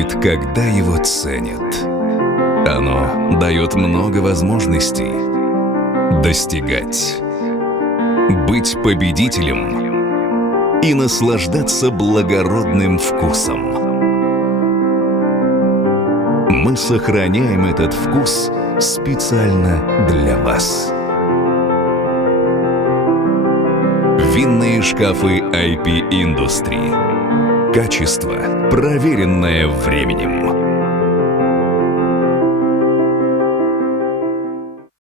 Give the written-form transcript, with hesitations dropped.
любит, когда его ценят. Оно дает много возможностей достигать, быть победителем и наслаждаться благородным вкусом. Мы сохраняем этот вкус специально для вас. Винные шкафы IP Industry. Качество, проверенное временем.